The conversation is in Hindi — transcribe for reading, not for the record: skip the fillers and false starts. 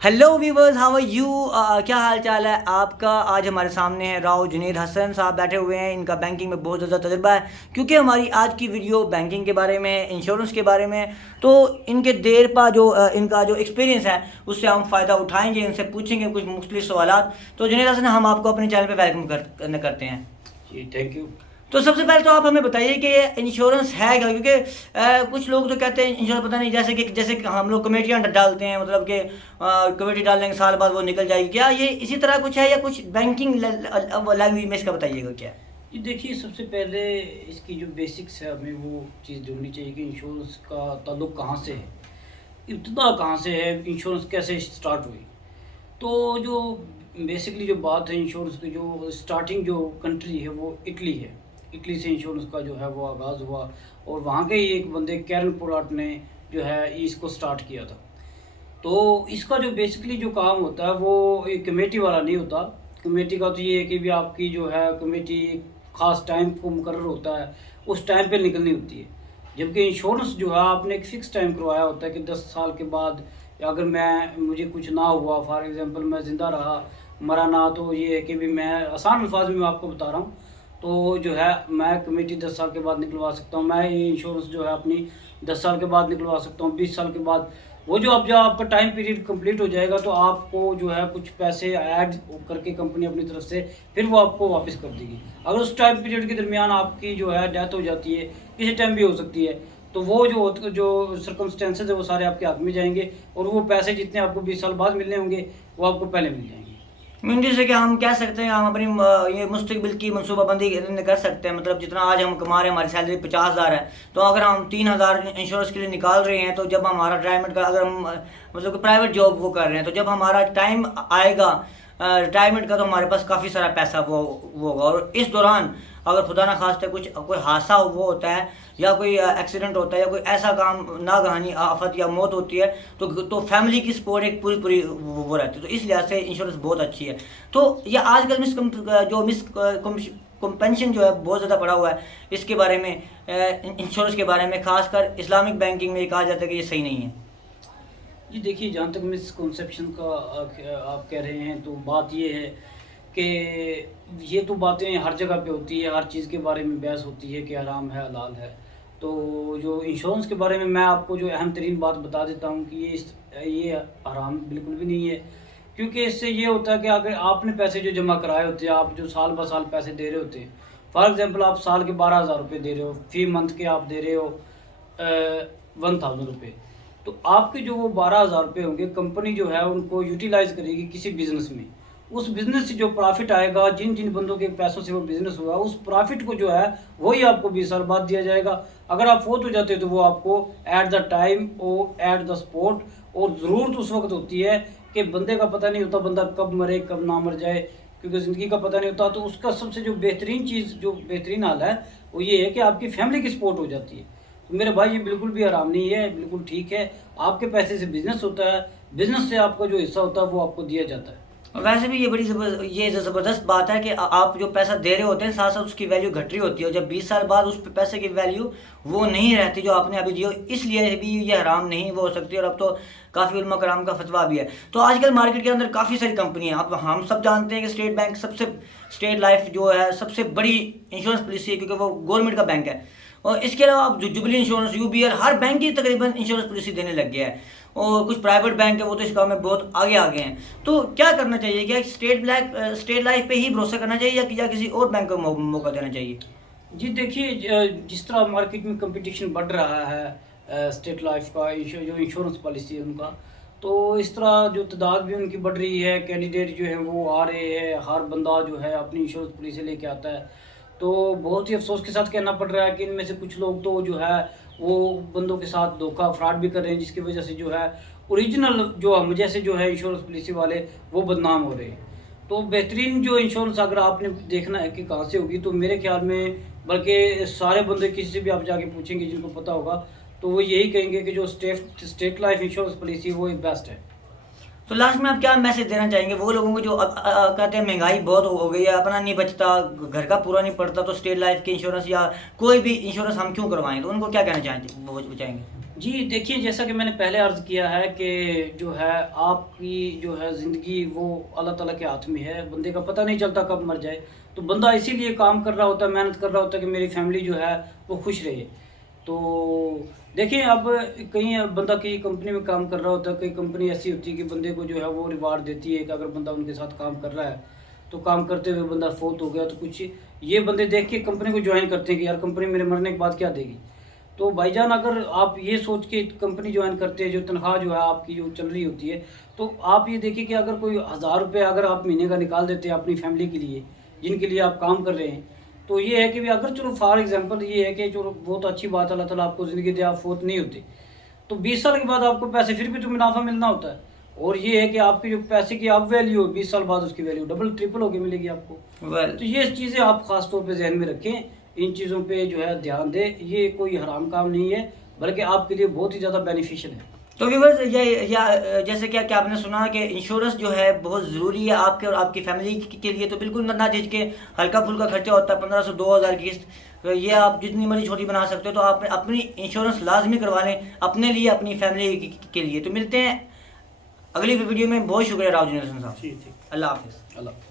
Hello viewers, how are you. क्या हाल चाल है आपका। आज हमारे सामने है राव जुनेद हसन साहब बैठे हुए हैं। इनका बैंकिंग में बहुत ज़्यादा तजुर्बा है, क्योंकि हमारी आज की वीडियो बैंकिंग के बारे में है, इंश्योरेंस के बारे में है। तो इनके देर पा जो इनका जो एक्सपीरियंस है उससे हम फ़ायदा उठाएंगे, इनसे पूछेंगे कुछ मुख्तलिफ सवालात। तो जुनेद हसन, हम आपको अपने चैनल पर वेलकम करते हैं। जी थैंक यू। तो सबसे पहले तो आप हमें बताइए कि ये इंश्योरेंस है क्या, क्योंकि कुछ लोग तो कहते हैं इंश्योरेंस पता नहीं, जैसे कि हम लोग कमेटियाँ डालते हैं, मतलब कि कमेटी डालने के साल बाद वो निकल जाएगी, क्या ये इसी तरह कुछ है या कुछ बैंकिंग लैंग्वेज में इसका बताइएगा क्या है। ये देखिए, सबसे पहले इसकी जो बेसिक्स है हमें वो चीज़ ढूंढनी चाहिए कि इंश्योरेंस का ताल्लुक कहाँ से है, इब्तदा कहाँ से है, इंश्योरेंस कैसे स्टार्ट हुई। तो जो बेसिकली जो बात है इंश्योरेंस की, जो स्टार्टिंग जो कंट्री है वो इटली है। इटली से इंश्योरेंस का जो है वो आगाज़ हुआ, और वहाँ के ही एक बंदे कैरन पोलाट ने जो है इसको स्टार्ट किया था। तो इसका जो बेसिकली जो काम होता है वो एक कमेटी वाला नहीं होता। कमेटी का तो ये है कि भी आपकी जो है कमेटी ख़ास टाइम को मुकर्रर होता है, उस टाइम पे निकलनी होती है। जबकि इंश्योरेंस जो है आपने एक फ़िक्स टाइम करवाया होता है कि 10 साल के बाद, या अगर मुझे कुछ ना हुआ, फॉर एग्ज़ाम्पल मैं ज़िंदा रहा, मरा ना, तो ये है कि भी मैं आसान अल्फाज में मैं आपको बता रहा हूँ। तो जो है मैं कमेटी 10 साल के बाद निकलवा सकता हूँ, मैं ये इंश्योरेंस जो है अपनी 10 साल के बाद निकलवा सकता हूँ, 20 साल के बाद। वो जो अब जब आपका टाइम पीरियड कंप्लीट हो जाएगा तो आपको जो है कुछ पैसे ऐड करके कंपनी अपनी तरफ से फिर वो आपको वापस कर देगी। अगर उस टाइम पीरियड के दरमियान आपकी जो है डेथ हो जाती है, किसी टाइम भी हो सकती है, तो वो जो सर्कमस्टेंसेज है वो सारे आपके हाथ में जाएंगे, और वो पैसे जितने आपको 20 साल बाद मिलने होंगे वो आपको पहले मिल जाएंगे। मीन जैसे कि हम कह सकते हैं, हम अपनी ये मुस्तकबिल की मनसूबाबंदी कर सकते हैं। मतलब जितना आज हम कमा रहे हैं, हमारी सैलरी 50,000 है, तो अगर हम 3,000 इंश्योरेंस के लिए निकाल रहे हैं, तो जब हमारा रिटायरमेंट का, अगर हम मतलब कि प्राइवेट जॉब वो कर रहे हैं, तो जब हमारा टाइम आएगा रिटायरमेंट का, तो हमारे पास काफ़ी सारा पैसा वो होगा। और इस दौरान अगर खुदा ना खास्ता कुछ कोई हादसा वो होता है, या कोई एक्सीडेंट होता है, या कोई ऐसा काम नागहानी आफत या मौत होती है, तो फैमिली की सपोर्ट एक पूरी पूरी वो रहती है। तो इस लिहाज से इंश्योरेंस बहुत अच्छी है। तो ये आजकल मिस कम्पेंशन जो है बहुत ज़्यादा पड़ा हुआ है, इसके बारे में इंश्योरेंस के बारे में खासकर इस्लामिक बैंकिंग में कहा जाता है कि ये सही नहीं है। जी देखिए, जहाँ तक मिसकंसेप्शन का आप कह रहे हैं, तो बात ये है कि ये तो बातें हर जगह पे होती है, हर चीज़ के बारे में बहस होती है कि हराम है हलाल है। तो जो इंश्योरेंस के बारे में मैं आपको जो अहम तरीन बात बता देता हूँ कि ये हराम बिल्कुल भी नहीं है। क्योंकि इससे ये होता है कि अगर आपने पैसे जो जमा कराए होते हैं, आप जो साल ब साल पैसे दे रहे होते हैं, फॉर एग्ज़ाम्पल आप साल के 12,000 रुपये दे रहे हो, फी मंथ के आप दे रहे हो 1,000 रुपये। तो आपके जो वो 12,000 रुपये होंगे, कंपनी जो है उनको यूटिलाइज़ करेगी किसी बिज़नेस में। उस बिज़नेस से जो प्रॉफ़िट आएगा, जिन जिन बंदों के पैसों से वो बिज़नेस हुआ, उस प्रॉफ़िट को जो है वही आपको 20 साल बाद दिया जाएगा। अगर आप फ़ौत हो जाते हो तो वो आपको एट द टाइम और एट द स्पॉट, और ज़रूरत उस वक्त होती है कि बंदे का पता नहीं होता बंदा कब मरे कब ना मर जाए, क्योंकि ज़िंदगी का पता नहीं होता। तो उसका सबसे जो बेहतरीन चीज़, जो बेहतरीन हाल है, वो ये है कि आपकी फैमिली की सपोर्ट हो जाती है। तो मेरे भाई, ये बिल्कुल भी हराम नहीं है, बिल्कुल ठीक है। आपके पैसे से बिज़नेस होता है, बिज़नेस से आपका जो हिस्सा होता है वो आपको दिया जाता है। और वैसे भी ये ज़बरदस्त बात है कि आप जो पैसा दे रहे होते हैं, साथ साथ उसकी वैल्यू घट रही होती है, और जब 20 साल बाद उस पैसे की वैल्यू वो नहीं रहती जो आपने अभी दी हो, इसलिए भी ये हराम नहीं वो हो सकती। और अब तो काफ़ी उलमा कराम का फतवा भी है। तो आजकल मार्केट के अंदर काफ़ी सारी कंपनियां हैं। अब हम सब जानते हैं कि स्टेट लाइफ जो है सबसे बड़ी इंश्योरेंस पॉलिसी है, क्योंकि वो गवर्नमेंट का बैंक है। और इसके अलावा अब जुबली इंश्योरेंस, यूबीएल, हर बैंक की तकरीबन इंश्योरेंस पॉलिसी देने लग गया है। और कुछ प्राइवेट बैंक है वो तो इस काम में बहुत आगे आ गए हैं। तो क्या करना चाहिए, क्या स्टेट लाइफ पे ही भरोसा करना चाहिए, या किसी और बैंक को मौका देना चाहिए। जी देखिए, जिस तरह मार्केट में कंपटीशन बढ़ रहा है स्टेट लाइफ का जो इंश्योरेंस पॉलिसी है उनका, तो इस तरह जो तादाद भी उनकी बढ़ रही है, कैंडिडेट जो है वो आ रहे हैं, हर बंदा जो है अपनी इंश्योरेंस पॉलिसी लेके आता है। तो बहुत ही अफसोस के साथ कहना पड़ रहा है कि इनमें से कुछ लोग तो जो है वो बंदों के साथ धोखा फ्रॉड भी कर रहे हैं, जिसकी वजह से जो है ओरिजिनल जो हम जैसे जो है इंश्योरेंस पॉलिसी वाले वो बदनाम हो रहे हैं। तो बेहतरीन जो इंश्योरेंस अगर आपने देखना है कि कहाँ से होगी, तो मेरे ख्याल में, बल्कि सारे बंदे किसी से भी आप जाके पूछेंगे जिनको पता होगा, तो वो यही कहेंगे कि जो स्टेट लाइफ इंश्योरेंस पॉलिसी वो एक बेस्ट है। तो लास्ट में आप क्या मैसेज देना चाहेंगे वो लोगों को जो अब कहते हैं महंगाई बहुत हो गई है, अपना नहीं बचता, घर का पूरा नहीं पड़ता, तो स्टेट लाइफ के इंश्योरेंस या कोई भी इंश्योरेंस हम क्यों करवाएं, तो उनको क्या कहना चाहेंगे वो चाहेंगे? जी देखिए, जैसा कि मैंने पहले अर्ज़ किया है कि जो है आपकी जो है ज़िंदगी वो अल्लाह ताला के हाथ में है, बंदे का पता नहीं चलता कब मर जाए। तो बंदा इसीलिए काम कर रहा होता है, मेहनत कर रहा होता है कि मेरी फैमिली जो है वो खुश रहे। तो देखिए, अब कहीं बंदा कहीं कंपनी में काम कर रहा होता है, कई कंपनी ऐसी होती है कि बंदे को जो है वो रिवार्ड देती है कि अगर बंदा उनके साथ काम कर रहा है, तो काम करते हुए बंदा फोत हो गया तो कुछ ये बंदे देख के कंपनी को ज्वाइन करते हैं कि यार कंपनी मेरे मरने के बाद क्या देगी। तो भाईजान, अगर आप ये सोच के कंपनी ज्वाइन करते हैं, जो तनख्वाह जो है आपकी जो चल रही होती है, तो आप ये देखिए कि अगर कोई 1000 रुपये अगर आप महीने का निकाल देते हैं अपनी फैमिली के लिए, जिनके लिए आप काम कर रहे हैं, तो ये है कि भी अगर चलो फॉर एग्जांपल ये है कि चलो बहुत अच्छी बात है, अल्लाह ताला आपको ज़िंदगी दे, आप फोत नहीं होते, तो 20 साल के बाद आपको पैसे फिर भी तो मुनाफा मिलना होता है। और ये है कि आपकी जो पैसे की आप वैल्यू हो, 20 साल बाद उसकी वैल्यू डबल ट्रिपल होकर मिलेगी आपको। वेल तो ये चीज़ें आप ख़ास तौर पे ज़हन में रखें, इन चीज़ों पे जो है ध्यान दें। ये कोई हराम काम नहीं है, बल्कि आपके लिए बहुत ही ज़्यादा बेनिफिशियल है। तो व्यूवर्स ये या जैसे कि आपने सुना कि इंश्योरेंस जो है बहुत ज़रूरी है आपके और आपकी फैमिली के लिए, तो बिल्कुल ना झिझके, हल्का फुल्का खर्चा होता है 1500 2000 की किस्त, तो ये आप जितनी मर्जी छोटी बना सकते हो, तो आप अपनी इंश्योरेंस लाजमी करवा लें अपने लिए, अपनी फैमिली के लिए। तो मिलते हैं अगली वीडियो में। बहुत शुक्रिया राव जनरेशन साहब, ठीक। अल्लाह हाफिज़। अल्लाह।